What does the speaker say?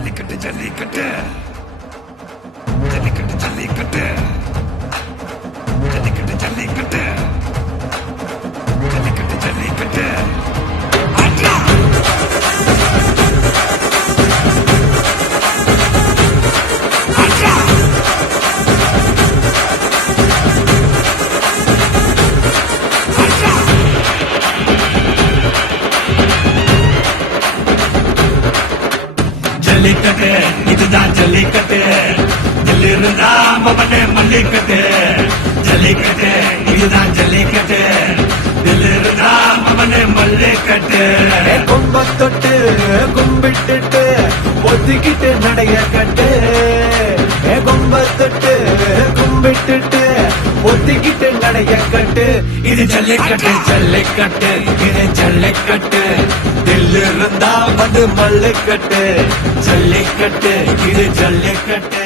ஜல்லிக்கட்டு ஜல்லிக்கட்டு ஜல்லிக்கட்டு ஜல்லிக்கட்டு ஜல்லிக்கட்டு ஜல்லிக்கட்டு ஜல்லிக்கட்டு ஜல்லிக்கட்டு ஆட்ரா ஆட்ரா ஆட்ரா ஜல்லிக்கட்டு இதுதான் ஜல்லிக்கட்டு தில்லிருந்தா மவனே மல்லிக்கட்டு ஜல்லிக்கட்டு இதுதான் ஜல்லிக்கட்டு தில்லிருந்தா மவனே மல்லிக்கட்டு கும்ப தொட்டு கும்பிட்டுட்டு ஒத்திக்கிட்டு நடைய கட்டு கும்ப தொட்டு கும்பிட்டுட்டு ஒத்திக்கிட்டு நடைய கட்டு இது ஜல்லிக்கட்டு ஜல்லிக்கட்டு இது ஜல்லிக்கட்டு தில்லிருந்தா வந்து மல்லிக்கட்டு ஜல்லிக்கட்டு இது ஜல்லிக்கட்டு